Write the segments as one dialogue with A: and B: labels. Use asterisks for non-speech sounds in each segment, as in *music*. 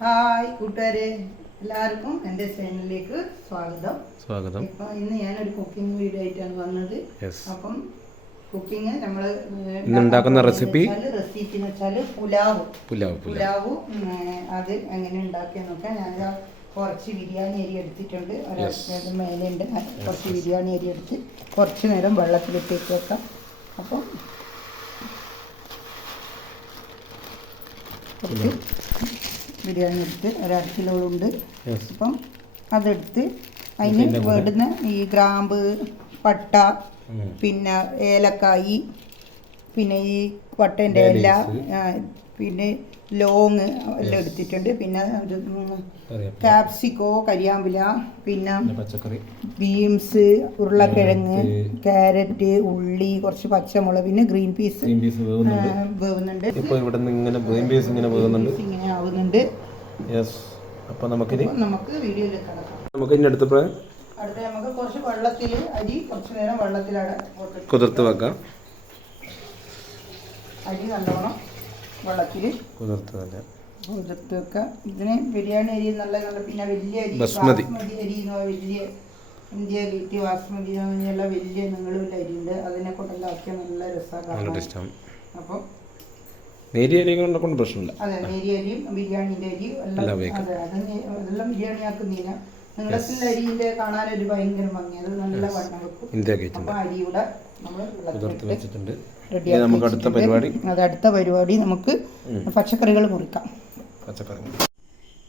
A: Hi കൂട്ടുകാരെ. എല്ലാവർക്കും എന്റെ ചാനലിലേക്ക് സ്വാഗതം.
B: സ്വാഗതം.
A: ഇപ്പം ഇന്ന് ഞാനൊരു കുക്കിംഗ് വീഡിയോ ആയിട്ടാണ് വന്നത്. അപ്പം കുക്കിംഗ് നമ്മൾ
B: ഉണ്ടാക്കുന്ന റെസിപ്പി
A: റെസിപ്പി എന്ന് വെച്ചാൽ പുലാവ്.
B: പുലാവ് പുലാവ്.
A: അത് എങ്ങനെ ഉണ്ടാക്കിയെന്നൊക്കെ ഞാൻ കുറച്ച് ബിരിയാണി അരി എടുത്തിട്ടുണ്ട്. ഒരാഴ്ച മേലുണ്ട് കുറച്ച് ബിരിയാണി അരി എടുത്ത് കുറച്ച് നേരം വെള്ളത്തിലിട്ടേക്ക് വെക്കാം. അപ്പം ബിരിയാണി എടുത്ത് ഒരര കിലോളുണ്ട്
B: ഉണ്ട്
A: അപ്പം അതെടുത്ത് അതിന് വേണ്ടുന്ന ഈ ഗ്രാമ്പ് പട്ട പിന്നെ ഏലക്കായി പിന്നെ ഈ പട്ടേന്റെ ആ, പിന്നെ ലോങ് എല്ലാം എടുത്തിട്ടുണ്ട്. പിന്നെ കാപ്സിക്കോ കരിയാമ്പില പിന്നെ
B: പച്ചക്കറി.
A: ബീൻസ് ഉരുളക്കിഴങ്ങ് ക്യാരറ്റ് ഉള്ളി കുറച്ച് പച്ചമുളക് പിന്നെ ഗ്രീൻ പീസ്
B: വേവുന്നുണ്ട്. ഇപ്പോൾ ഇവിടെ നിന്ന് ഇങ്ങനെ ഗ്രീൻ പീസ് ഇങ്ങനെ വേവുന്നുണ്ട്.
A: ഇങ്ങനെ ആവുന്നുണ്ട്.
B: യെസ് അപ്പോൾ
A: നമുക്ക് വീഡിയോയിലേക്ക്
B: നമുക്ക് ഇനി അടുത്തപ്പോൾ
A: അടുത്ത നമുക്ക് കുറച്ച് വെള്ളത്തിൽ അരി കുറച്ച് നേരം വെള്ളത്തിലാണ്
B: കുതിർത്ത് വെക്കാം.
A: അരി നല്ലോണം വെള്ളത്തിൽ
B: കുതിർത്ത് തന്നെ
A: കുതിർത്ത് വെക്കുക ഇതിന് ബിരിയാണി അരി നല്ല നല്ല പിന്നെ വലിയ അരി
B: ബസ്മതി.
A: അരി വലിയ ഇന്ത്യ ഗേറ്റ് ബാസ്മതി എന്നുള്ള വലിയ നീളമുള്ള അരിയുണ്ട്. അതിനെ കൊണ്ടെല്ലാം ആക്കിയാൽ നല്ല രസമാണ്
B: ടേസ്റ്റാണ്
A: അപ്പം
B: നേരിയ അരി കൊണ്ട് കൊണ്ട് പ്രശ്നമില്ല.
A: അതെ നേരിയ അരിയും ബിരിയാണിന്റെ അരിയും
B: എല്ലാം.
A: അതെ അത് അതെല്ലാം ബിരിയാണി ആക്കുന്നില്ല നിങ്ങളുടെ അരിന്റെ കാണാനൊരു ഭയങ്കര ഭംഗി. അത് നല്ല വണ്ണം വെക്കും. അപ്പോൾ അരിയുടെ
B: കുതിർത്ത് വെച്ചിട്ടുണ്ട്. നമുക്ക് അടുത്ത പരിപാടി.
A: അത് അടുത്ത പരിപാടി നമുക്ക് പച്ചക്കറികൾ മുറിക്കാം.
B: പച്ചക്കറി.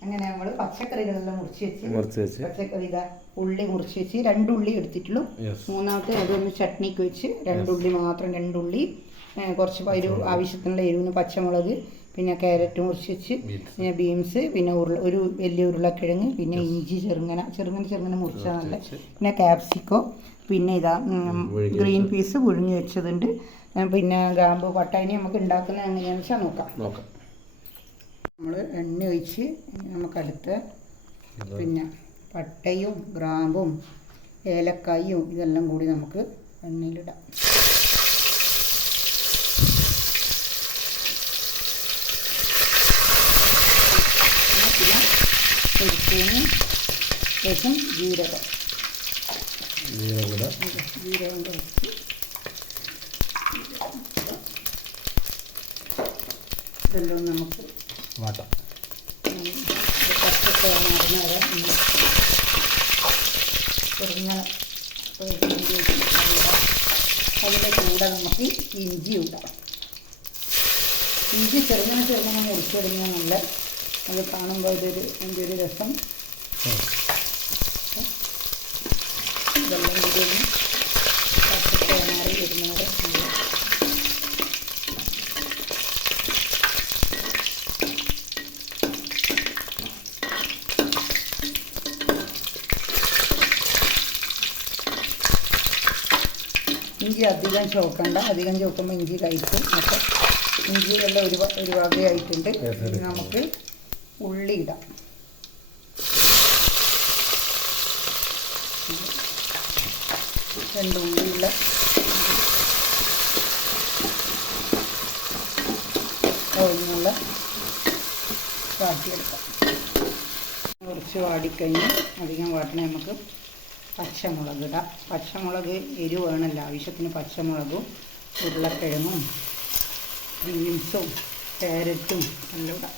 A: അങ്ങനെ നമ്മൾ പച്ചക്കറികളെല്ലാം മുറിച്ച് വെച്ച്
B: മുറിച്ച് വെച്ച്.
A: പച്ചക്കറി ഇതാ ഉള്ളി മുറിച്ച് വെച്ച് രണ്ട് ഉള്ളി എടുത്തിട്ടുള്ളൂ. മൂന്നാമത്തെ അതൊന്ന് ചട്നിക്ക് വെച്ച് രണ്ടുള്ളി മാത്രം രണ്ടുള്ളി കുറച്ച് എരിവ് ആവശ്യത്തിനുള്ള എരിവിന് പച്ചമുളക് പിന്നെ ക്യാരറ്റ് മുറിച്ച് വെച്ച് പിന്നെ ബീൻസ് പിന്നെ ഉരുള ഒരു വലിയ ഉരുളക്കിഴങ്ങ് പിന്നെ ഇഞ്ചി ചെറുങ്ങന ചെറുങ്ങനെ ചെറുങ്ങനെ മുറിച്ചാൽ നല്ല പിന്നെ ക്യാപ്സിക്കോ പിന്നെ ഇതാ ഗ്രീൻ പീസ് പുഴുങ്ങി വെച്ചതുണ്ട്. പിന്നെ ഗ്രാമ്പ് പട്ട ഇനി നമുക്ക് ഉണ്ടാക്കുന്നത് എങ്ങനെയാണെന്ന് വെച്ചാൽ നോക്കാം.
B: നോക്കാം.
A: നമ്മൾ എണ്ണ ഒഴിച്ച് നമുക്കടുത്ത് പിന്നെ പട്ടയും ഗ്രാമ്പും ഏലക്കായും ഇതെല്ലാം കൂടി നമുക്ക് എണ്ണയിലിടാം. പിന്നെ ശേഷം ജീരകം.
B: ജീരകം കൂടെ
A: ജീരകം കുറച്ച് ഇതെല്ലാം നമുക്ക്
B: വാട്ടാം
A: പച്ചക്കെ മറന്നു വരെ ചെറുങ്ങനെ അതിന്റെ കൂടെ നമുക്ക് ഇഞ്ചി ഇടാം. ഇഞ്ചി ചെറുങ്ങനെ ചെറുങ്ങനെ മുറിച്ചെടുങ്ങാൻ നല്ല അത് കാണുമ്പോൾ അതൊരു എന്റെ ഒരു രസം ഇതെല്ലാം കൂടി ഒന്ന് പച്ചക്കെ മാറി വരുന്നവരെ നമ്മൾ ഇഞ്ചി അധികം ചോക്കണ്ട അധികം ചോക്കുമ്പോൾ ഇഞ്ചി കഴിക്കും. അപ്പോൾ ഇഞ്ചിയെല്ലാം ഒരു വ- ഒരു വകയായിട്ടുണ്ട് നമുക്ക് ഉള്ളി ഇടാം. രണ്ട് ഉള്ളിയുള്ള ഒഴിഞ്ഞുള്ള വാട്ടിയെടുക്കാം. കുറച്ച് വാടിക്കഴിഞ്ഞ് അധികം വാട്ടണേ നമുക്ക് പച്ചമുളക് ഇടാം പച്ചമുളക് എരിവ് വേണമല്ലോ ആവശ്യത്തിന് പച്ചമുളകും ഉരുളക്കിഴങ്ങും ബീൻസും ക്യാരറ്റും എല്ലാം ഇടാം.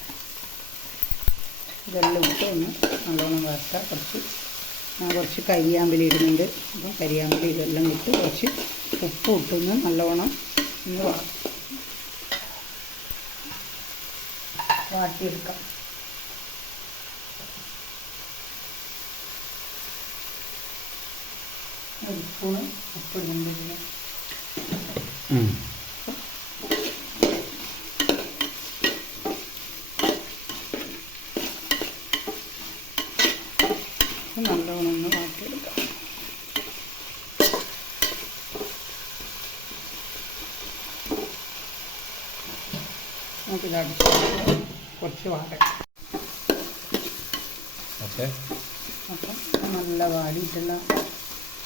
A: ഇതെല്ലാം ഇട്ട് ഒന്ന് നല്ലോണം വറുത്താൽ കുറച്ച് ഞാൻ കുറച്ച് കരിയാമ്പലി ഇടുന്നുണ്ട്. അപ്പം കരിയാമ്പലി ഇതെല്ലാം ഇട്ട് കുറച്ച് ഉപ്പ് ഇട്ടൊന്ന് നല്ലോണം ഒന്ന് വാട്ടിയെടുക്കാം. ഒരു സ്പൂണ് ഉപ്പിടുന്നുണ്ട് ഇതിന് ഇത് നല്ലോണം വാട്ടിയെടുക്കാം. നമുക്കിത് അടിച്ച് കുറച്ച് വാടക
B: ഓക്കെ.
A: അപ്പം നല്ല വാടിയിട്ടുള്ള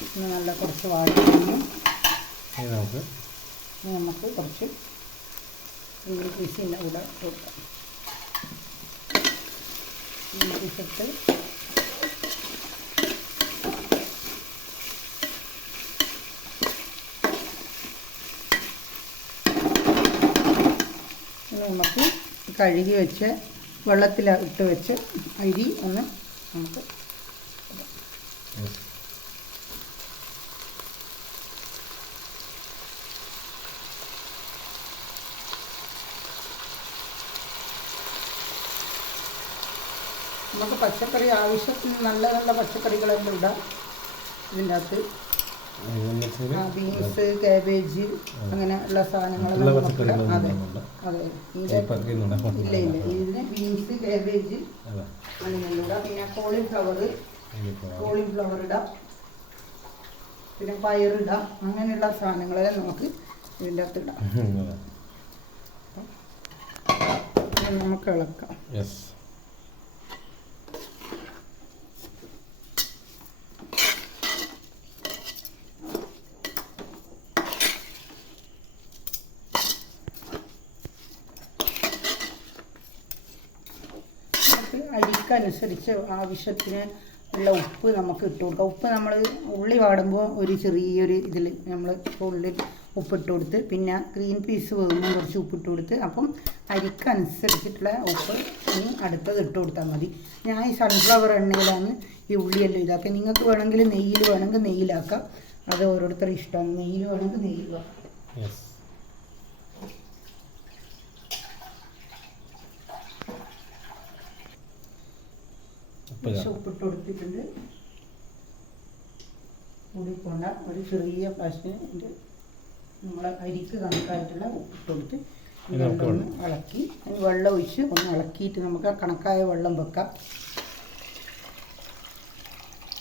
A: ഇന്ന് നല്ല കുറച്ച്
B: വാഴ നമുക്ക്
A: നമുക്ക് കുറച്ച് ഇംഗ്ലീഷിന്റെ കൂടെ കൊടുക്കാം. ഇംഗ്ലീഷിട്ട് നമുക്ക് കഴുകി വെച്ച് വെള്ളത്തിൽ ഇട്ട് വെച്ച് അരി ഒന്ന് നമുക്ക്
B: യെസ്
A: നമുക്ക് പച്ചക്കറി ആവശ്യത്തിന് നല്ല നല്ല പച്ചക്കറികളെല്ലാം ഇടാം. ഇതിന്റെ അകത്ത് ബീൻസ് കാബേജ് അങ്ങനെ ഉള്ള സാധനങ്ങൾ അതെ. അതെ. ഇല്ല ഇല്ല. ഇതിന് ബീൻസ് കാബേജ് അങ്ങനെയെല്ലാം ഇടാം. പിന്നെ കോളിഫ്ലവർ കോളിഫ്ലവർ ഇടാം. പിന്നെ പയറിടാം അങ്ങനെയുള്ള സാധനങ്ങളെല്ലാം നമുക്ക് ഇതിന്റെ അകത്ത് ഇടാം നമുക്ക് ഇളക്കാം.
B: യെസ്
A: നമുക്ക് അരിക്കനുസരിച്ച് ആവശ്യത്തിന് ഉള്ള ഉപ്പ് നമുക്ക് ഇട്ട് കൊടുക്കാം. ഉപ്പ് നമ്മൾ ഉള്ളി വാടുമ്പോൾ ഒരു ചെറിയൊരു ഇതിൽ നമ്മൾ ഉള്ളിൽ ഉപ്പിട്ട് കൊടുത്ത് പിന്നെ ഗ്രീൻ പീസ് വേകുമ്പോൾ കുറച്ച് ഉപ്പിട്ട് കൊടുത്ത് അപ്പം അരിക്കനുസരിച്ചിട്ടുള്ള ഉപ്പ് ഇനി അടുത്തത് ഇട്ട് കൊടുത്താൽ മതി. ഞാൻ ഈ സൺഫ്ലവർ എണ്ണയിലാണ് ഈ ഉള്ളിയെല്ലാം ഇതാക്കുക. നിങ്ങൾക്ക് വേണമെങ്കിൽ നെയ്യിൽ വേണമെങ്കിൽ നെയ്യിലാക്കാം. അത് ഓരോരുത്തർ ഇഷ്ടമാണ്. നെയ്യിൽ വേണമെങ്കിൽ നെയ്യിൽ വാക്കാം
B: യെസ് ഉപ്പ്
A: കുറച്ച് ഉപ്പിട്ട് കൊടുത്തിട്ടുണ്ട്. കൂടിക്കൊണ്ട ഒരു ചെറിയ പ്രാവശ്യം നമ്മളെ അരിക്ക് കണക്കായിട്ടുള്ള ഉപ്പിട്ട് കൊടുത്ത്
B: ഇനി
A: ഇളക്കി. അതിന് വെള്ളം ഒഴിച്ച് ഒന്ന് ഇളക്കിയിട്ട് നമുക്ക് കണക്കായ വെള്ളം വെക്കാം.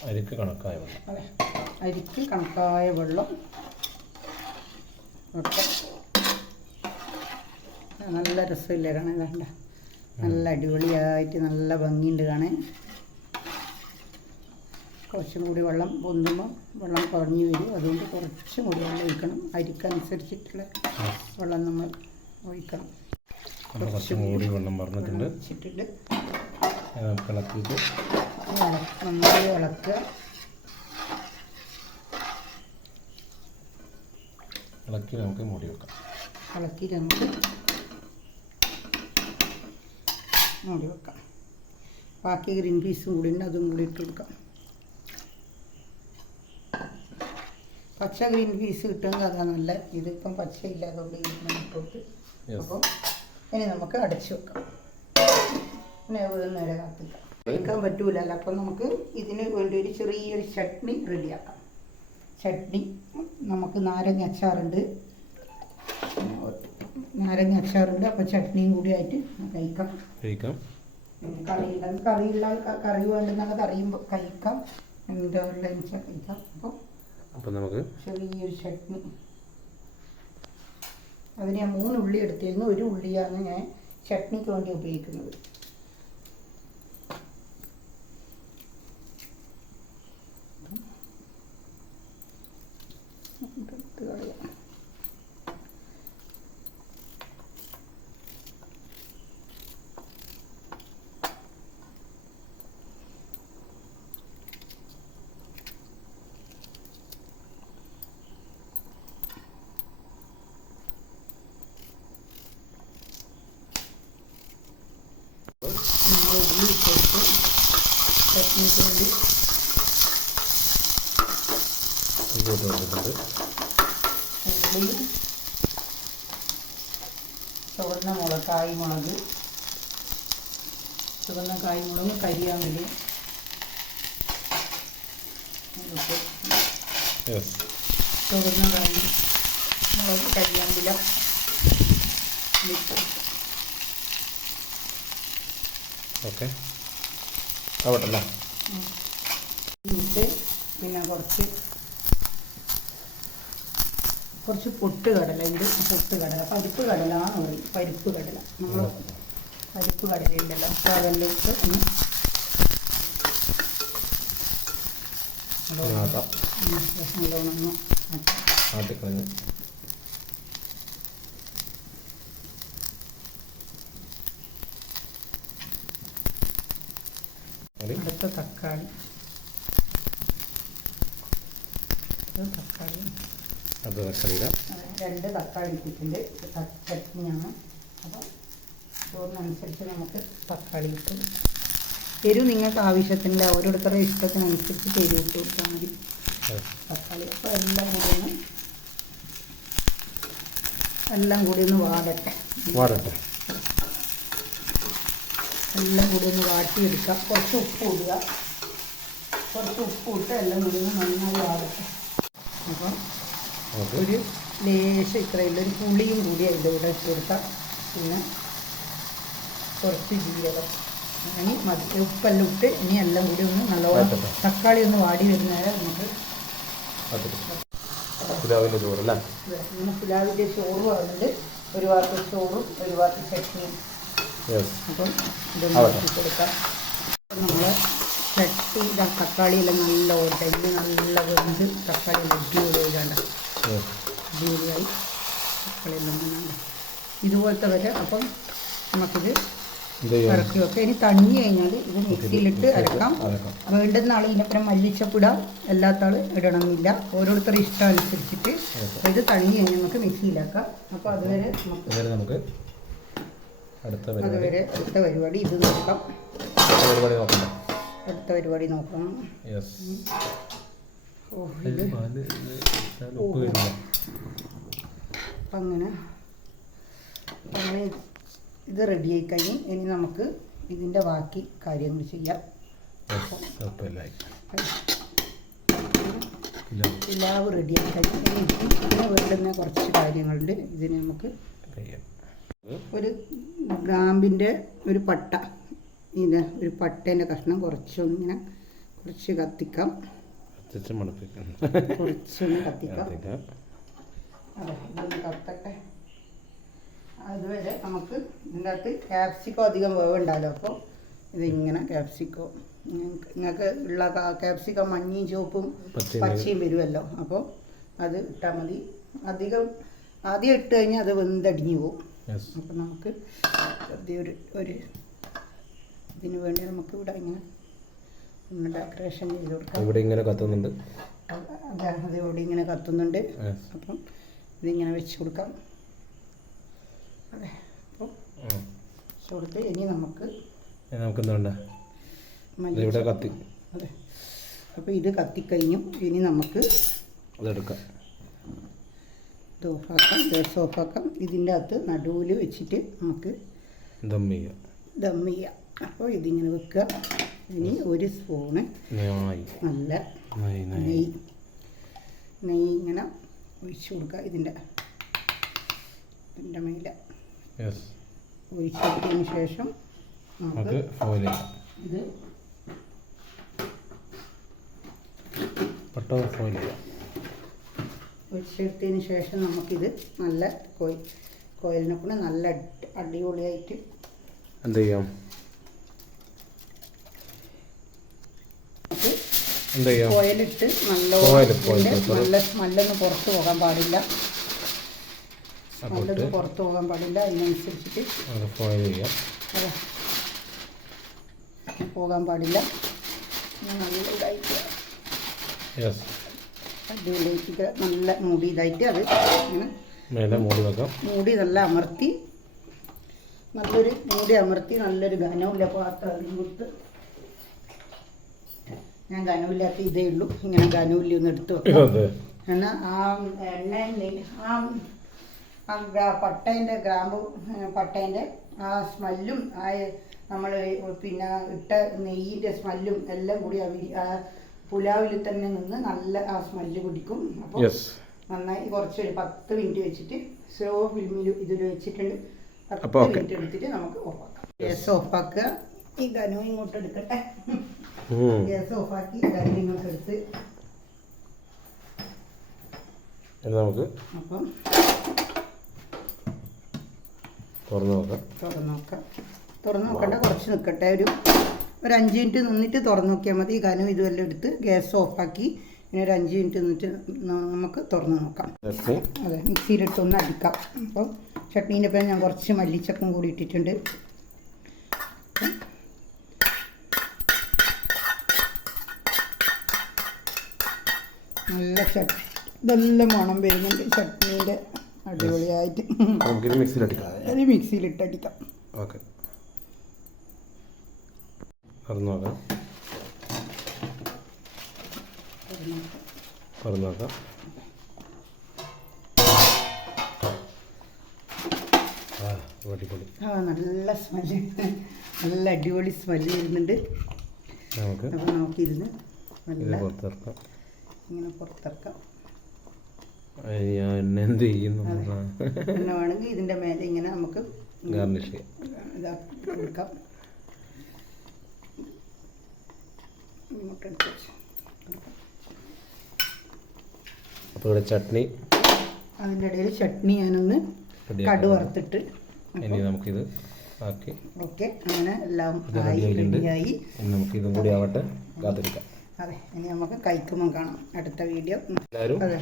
B: അരിക്ക് കണക്കായ വെള്ളം.
A: അതെ. അരിക്ക് കണക്കായ വെള്ളം വെക്കാം. നല്ല രസമില്ലേ കാണാൻ. നല്ല അടിപൊളിയായിട്ട് നല്ല ഭംഗിയുണ്ട് കാണാൻ. കുറച്ചും കൂടി വെള്ളം പൊന്തുമ്പോൾ വെള്ളം കുറഞ്ഞു വരും. അതുകൊണ്ട് കുറച്ചും കൂടി വെള്ളം ഒഴിക്കണം. അരിക്കനുസരിച്ചിട്ടുള്ള വെള്ളം നമ്മൾ ഒഴിക്കണം.
B: കുറച്ചും കൂടി വെള്ളം പറഞ്ഞിട്ടുണ്ട് വെച്ചിട്ടുണ്ട് ഇളക്കിയിട്ട്
A: നന്നായി ഇളക്കുക.
B: ഇളക്കി നമുക്ക് മൂടി വെക്കാം.
A: ഇളക്കി നമുക്ക് മൂടി വെക്കാം. ബാക്കി ഗ്രീൻ പീസും കൂടി ഉണ്ട്. അതും കൂടി ഇട്ട് കൊടുക്കാം. പച്ച ഗ്രീൻ പീസ് കിട്ടുമെങ്കിൽ അതാ നല്ല ഇതിപ്പം പച്ച ഇല്ലാതുകൊണ്ട് ഇട്ട് അപ്പോൾ ഇനി നമുക്ക് അടച്ചു വെക്കാം. പിന്നെ വരെ കാത്തിക്കാം. വെക്കാൻ പറ്റൂലല്ലോ അപ്പം നമുക്ക് ഇതിന് വേണ്ടി ഒരു ചെറിയൊരു ചട്നി റെഡിയാക്കാം. ചട്നി നമുക്ക് നാരങ്ങ അച്ചാറുണ്ട്. നാരങ്ങ അച്ചാറുണ്ട്. അപ്പോൾ ചട്നിയും കൂടി ആയിട്ട് കഴിക്കാം.
B: കഴിക്കാം.
A: കറിയില്ല. കറിയുള്ള കറി വേണ്ടുന്ന കറിയും കഴിക്കാം. എന്താ ഉള്ള കഴിക്കാം അപ്പോൾ
B: അപ്പം നമുക്ക്
A: ചെറിയൊരു ചട്നി. അതിന് ഞാൻ മൂന്ന് ഉള്ളി എടുത്തിരുന്നു. ഒരു ഉള്ളിയാണ് ഞാൻ ചട്നിക്ക് വേണ്ടി ഉപയോഗിക്കുന്നത് എടുത്ത് കളയാം. നമ്മൾ ഉള്ളി ഇട്ടിട്ട് ചട്നിക്ക് വേണ്ടി
B: ഇങ്ങോട്ട് വന്നിട്ടുണ്ട്
A: ഉള്ളി ചുവന്ന മുളക് കായ് മുളക് ചുവന്ന കായ് മുളക് കരിയാമ്പൽ. ഇതൊക്കെ. ചുവന്ന കായ് മുളക് കരിയാമ്പില.
B: ഓക്കെ ആവട്ടല്ലേ?
A: പിന്നെ കുറച്ച് കുറച്ച് പൊട്ട് കടല ഉണ്ട് പൊട്ട് കടല. പരിപ്പ് കടല എന്ന് പറയും പരിപ്പ് കടല. നമ്മൾ പരിപ്പ് കടലയുണ്ടല്ലോ അപ്പോൾ അതെല്ലാം ഇട്ട് ഒന്ന് നല്ലോണം ഒന്ന്.
B: ആട്ടിക്കളഞ്ഞ്
A: അടുത്ത തക്കാളി. തക്കാളി.
B: അത് തക്കാളി
A: രണ്ട് തക്കാളി ഇട്ടിട്ടുണ്ട്. ചട്നിയാണ്. അപ്പം ചോറിനനുസരിച്ച് നമുക്ക് തക്കാളി കിട്ടും എരിവ് നിങ്ങൾക്ക് ആവശ്യത്തിനില്ല ഓരോരുത്തരുടെ ഇഷ്ടത്തിനനുസരിച്ച് എരിവ് ഇട്ട് കൊടുത്താൽ മതി തക്കാളി. അപ്പോൾ എല്ലാം കൂടി ഒന്ന് എല്ലാം കൂടി ഒന്ന് വാടട്ടെ.
B: വാടട്ടെ.
A: എല്ലാം കൂടി ഒന്ന് വാട്ടിയെടുക്കാം. കുറച്ച് ഉപ്പ് ഇടുക. കുറച്ച് ഉപ്പ് ഇട്ട് എല്ലാം കൂടി നന്നായി വാടട്ടെ അപ്പം ഒരു ലേശം ഇത്രയുള്ള. ഒരു പുളിയും കൂടി അതിന്റെ കൂടെ ഇട്ട് കൊടുക്കാം പിന്നെ കുറച്ച് ജീരകം. ഇനി മതി. ഉപ്പെല്ലാം ഇട്ട് ഇനി എല്ലാം കൂടി ഒന്ന് നല്ലോണം തക്കാളി ഒന്ന് വാടി വരുന്നവരെ നമുക്ക്
B: പുലാവിന്റെ ചോറല്ലേ
A: ഇങ്ങനെ പുലാവിന്റെ ചോറ് പറഞ്ഞിട്ട് ഒരു വാർത്ത ചോറും ഒരു വാർത്ത ചട്നിയും. അപ്പം ഇതൊന്ന് കൊടുക്കാം. നമ്മൾ ചട്ടി ഇതാ തക്കാളി എല്ലാം നല്ല ഉടഞ്ഞ് നല്ല വെന്ത് തക്കാളി അടിപൊളിയായി. തക്കാളി എല്ലാം വന്നുണ്ട് ഇതുപോലത്തെ വരെ അപ്പം നമുക്കിത് ഇറക്കി വെക്കാം. ഇനി തണ്ണി കഴിഞ്ഞാൽ ഇത് മിക്സിയിലിട്ട് അരക്കാം. വേണ്ടുന്ന ആൾ ഇതിനപ്പുറം മല്ലിച്ചപ്പിടാം. അല്ലാത്ത ആൾ ഇടണമെന്നില്ല. ഓരോരുത്തരുടെ ഇഷ്ടം അനുസരിച്ചിട്ട്. ഇത് തണ്ണി കഴിഞ്ഞാൽ നമുക്ക് മിക്സിയിലാക്കാം. അപ്പോൾ അതുവരെ നമുക്ക്
B: അതുവരെ അടുത്ത പരിപാടി.
A: അതുവരെ അടുത്ത പരിപാടി ഇത് നോക്കാം.
B: പരിപാടി നോക്കണ്ട.
A: അടുത്ത പരിപാടി നോക്കണം. അങ്ങനെ അങ്ങനെ ഇത് ആയി കഴിഞ്ഞ് ഇനി നമുക്ക് ഇതിന്റെ ബാക്കി കാര്യങ്ങൾ ചെയ്യാം.
B: എല്ലാവരും റെഡി ആയി
A: പിലാവ് റെഡിയായി കഴിഞ്ഞ് ഇനി ഇതിന് വേണ്ടുന്ന കുറച്ച് കാര്യങ്ങളുണ്ട്. ഇതിന് നമുക്ക് ഒരു ഗ്രാമ്പിന്റെ ഒരു പട്ട. ഇത് ഒരു പട്ടേന്റെ കഷ്ണം കുറച്ചൊന്നിങ്ങനെ കുറച്ച് കത്തിക്കാം. കുറച്ചൊന്ന് കത്തിക്കാം. അതെ ഇതൊന്ന് കത്തട്ടെ. അതുവരെ നമുക്ക് ഇതിന്റെ അകത്ത് ക്യാപ്സിക്കോ അധികം വേവുണ്ടല്ലോ അപ്പോൾ ഇതിങ്ങനെ ക്യാപ്സിക്കോ നിങ്ങൾക്ക് ഉള്ള ക്യാപ്സിക്കോ മഞ്ഞയും ചുവപ്പും
B: പച്ചയും
A: വരുമല്ലോ. അപ്പോൾ അത് ഇട്ടാൽ മതി. അധികം ആദ്യം ഇട്ട് കഴിഞ്ഞാൽ അത് വെന്തടിഞ്ഞു പോകും. അപ്പം നമുക്ക് ഒരു ഒരു ഇതിന് വേണ്ടി നമുക്ക് ഇവിടെ ഇങ്ങനെ ഒന്ന് ഡെക്കറേഷൻ ചെയ്ത് കൊടുക്കാം.
B: ഇവിടെ ഇങ്ങനെ കത്തുന്നുണ്ട്.
A: അതെ ഇവിടെ ഇങ്ങനെ കത്തുന്നുണ്ട്. അപ്പം ഇതിങ്ങനെ വെച്ച് കൊടുക്കാം. അതെ അപ്പം വെച്ച് കൊടുത്ത് ഇനി നമുക്ക്
B: നമുക്ക് എന്താ ഇവിടെ കത്തി.
A: അതെ. അപ്പോൾ ഇത് കത്തിക്കഴിഞ്ഞു. ഇനി നമുക്ക്
B: അതെടുക്കാം.
A: ഇത് ഓഫാക്കാം ഗ്യാസ് ഓഫാക്കാം. ഇതിന്റെ അകത്ത് നടുവിൽ വെച്ചിട്ട് നമുക്ക്
B: ദം ചെയ്യാം.
A: ദം ചെയ്യാം. അപ്പോൾ ഇതിങ്ങനെ വെക്കുക. ഇനി ഒരു സ്പൂണ് നല്ല
B: നായി നായി
A: നെയ്യ്. നെയ്യ് ഇങ്ങനെ ഒഴിച്ചു കൊടുക്കുക ഇതിന്റെ ഇതിന്റെ മേലെ. ഒഴിച്ചു കൊടുത്തതിന് ശേഷം
B: നമുക്ക്
A: ഇത് ഒഴിച്ചെടുത്തതിന് ശേഷം നമുക്കിത് നല്ല കോയിൽ കോയിലിനെ കൊണ്ട് നല്ല അടിപൊളിയായിട്ട്
B: എന്ത് ചെയ്യാം
A: നമുക്ക്
B: എന്ത് ചെയ്യാം
A: കോയിലിട്ട് നല്ല. നല്ല സ്മെല്ലൊന്നും പുറത്ത് പോകാൻ പാടില്ല. നല്ലത് പുറത്ത് പോകാൻ പാടില്ല. അതിനനുസരിച്ചിട്ട്
B: ഫോയിൽ ചെയ്യാം.
A: അതെ. പോകാൻ പാടില്ല. നല്ല ഇതായിട്ട് അടിപൊളിയായിട്ട് നല്ല മൂടി ഇതായിട്ട് അത്
B: മേലെ മൂടി വെക്കാം.
A: മൂടി നല്ല അമർത്തി. നല്ലൊരു മൂടി അമർത്തി നല്ലൊരു ഘനമില്ല പാത്രം അതിൽ കൊടുത്ത് ഞാൻ കനൂല്ലാത്ത ഇതേ ഉള്ളൂ. ഇങ്ങനെ കനൂല്ലി ഒന്ന് എടുത്ത് വെക്കാം എന്നാൽ ആ എണ്ണ ആ പട്ടേന്റെ ഗ്രാമ്പു പട്ടേന്റെ ആ സ്മെല്ലും ആ നമ്മൾ പിന്നെ ഇട്ട നെയ്യിന്റെ സ്മെല്ലും എല്ലാം കൂടി ആ പുലാവിൽ തന്നെ നിന്ന് നല്ല ആ സ്മെല്ല് പിടിക്കും. അപ്പോൾ നന്നായി കുറച്ച് ഒരു പത്ത് മിനിറ്റ് വെച്ചിട്ട് സ്ലോ ഫിലിമിൽ ഇതിൽ വെച്ചിട്ടുണ്ട്. പത്ത്. മിനിറ്റ് എടുത്തിട്ട് നമുക്ക് ഓഫാക്കാം ഗ്യാസ് ഓഫാക്കുക ഈ ഘനവും ഇങ്ങോട്ട് എടുക്കട്ടെ. ഗ്യാസ് ഓഫാക്കി എടുത്ത്
B: നമുക്ക്
A: അപ്പം
B: തുറന്ന് നോക്കാം.
A: തുറന്നു നോക്കാം. തുറന്നു നോക്കണ്ട കുറച്ച് നിൽക്കട്ടെ ഒരു ഒരു അഞ്ച് മിനിറ്റ് നിന്നിട്ട് തുറന്നു നോക്കിയാൽ മതി. ഘനം ഇതുമെല്ലാം എടുത്ത് ഗ്യാസ് ഓഫാക്കി ഇനി ഒരു അഞ്ച് മിനിറ്റ് നിന്നിട്ട് നമുക്ക് തുറന്നു നോക്കാം. അതെ മിക്സിയിലിട്ടൊന്ന് അടിക്കാം. അപ്പം ചട്നീന്റെ പേര് ഞാൻ കുറച്ച് മല്ലിച്ചക്കും കൂടി ഇട്ടിട്ടുണ്ട്. നല്ല ചട്ട് ഇതെല്ലാം മണം വരുന്നുണ്ട് ചട്നീന്റെ അടിപൊളിയായിട്ട്.
B: നമുക്കിത് മിക്സിയിലടിക്കാം
A: അത് മിക്സിയിലിട്ടടിക്കാം
B: ഓക്കെ. തുറന്ന് നോക്കാം. തുറന്ന് നോക്കാം. ആ അടിപൊളി.
A: ആ നല്ല സ്മെല്ല് നല്ല അടിപൊളി സ്മെല്ല് വരുന്നുണ്ട്.
B: നമുക്ക്
A: അപ്പോൾ നമുക്കിരുന്ന് നല്ല
B: പുറത്തിറക്കാം.
A: ഇങ്ങനെ പുറത്തിറക്കാം.
B: എന്ത് ചെയ്യുന്നു
A: പിന്നെ വേണമെങ്കിൽ ഇതിന്റെ മേലെ ഇങ്ങനെ നമുക്ക്
B: ഗാർണിഷ് ചെയ്യാം.
A: ഇതാക്കി കൊടുക്കാം ഇങ്ങോട്ട് എടുത്ത്
B: അപ്പോൾ ഇവിടെ ചട്നി.
A: അതിന്റെ ഇടയിൽ ചട്നി ഞാനൊന്ന് കടു വറുത്തിട്ട്.
B: ഇനി നമുക്കിത് ആക്കി.
A: ഓക്കെ അങ്ങനെ എല്ലാം ആയി
B: ready ആയിട്ടുണ്ട്. നമുക്ക് ഇതും കൂടി ആവട്ടെ. കാത്തിരിക്കാം.
A: അതെ ഇനി നമുക്ക് കഴിക്കുമ്പോൾ കാണാം. അടുത്ത വീഡിയോ.
B: എല്ലാവരും
A: അതെ.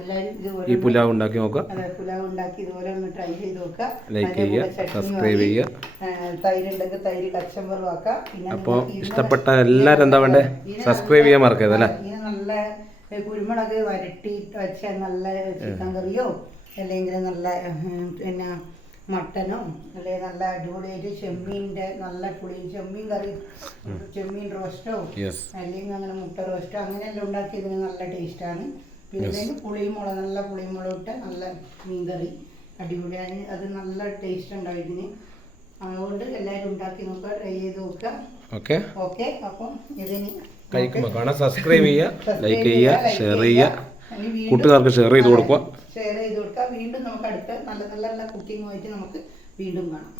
A: എല്ലാവരും
B: ഈ പുലാവ് ഉണ്ടാക്കി നോക്കുക.
A: അതെ പുലാവ് ഉണ്ടാക്കി ഇതുപോലെ ഒന്ന് ട്രൈ ചെയ്ത് നോക്കുക. ലൈക്ക്
B: ചെയ്യുക,
A: സബ്സ്ക്രൈബ്
B: ചെയ്യുക.
A: തൈര് ഉണ്ടെങ്കിൽ തൈര് കച്ചമ്പറും ആക്കാം പിന്നെ
B: അപ്പോൾ ഇഷ്ടപ്പെട്ട എല്ലാവരും എന്താ വേണ്ടേ? സബ്സ്ക്രൈബ് ചെയ്യാൻ മറക്കരുത് അല്ലേ?
A: നല്ല കുരുമുളക് വരട്ടി വെച്ച നല്ല ചിക്കൻ കറിയോ അല്ലെങ്കിൽ നല്ല എന്നാ പിന്നെ മട്ടനോ അല്ലെ? നല്ല അടിപൊളിയായിട്ട് ചെമ്മീന്റെ നല്ല പുളി ചെമ്മീൻ കറി ചെമ്മീൻ റോസ്റ്റോ അല്ലെങ്കിൽ അങ്ങനെ മുട്ട റോസ്റ്റോ അങ്ങനെയെല്ലാം ഉണ്ടാക്കി ഇതിന് നല്ല ടേസ്റ്റാണ്. പിന്നെ പുളിയും മുളക് നല്ല പുളിയും മുളക് ഇട്ട് നല്ല മീൻ കറി അടിപൊളിയാണ്. അത് നല്ല ടേസ്റ്റ് ഉണ്ടാവും ഇതിന്. അതുകൊണ്ട് എല്ലാവരും ഉണ്ടാക്കി നോക്കുക ട്രൈ ചെയ്ത് നോക്കുക.
B: ഓക്കെ.
A: ഓക്കെ. അപ്പം ഇതിന്
B: കഴിക്കുമ്പോൾ കാണാം. സബ്സ്ക്രൈബ് ചെയ്യുക *laughs* ലൈക്ക് ചെയ്യുക ഷെയർ ചെയ്യുക. കൂട്ടുകാർക്ക് ഷെയർ ചെയ്ത് കൊടുക്കുക.
A: കൊടുക്കുക വീണ്ടും നമുക്ക് അടുത്ത നല്ല നല്ല നല്ല കുക്കിങ്ങുമായിട്ട് നമുക്ക് വീണ്ടും കാണാം.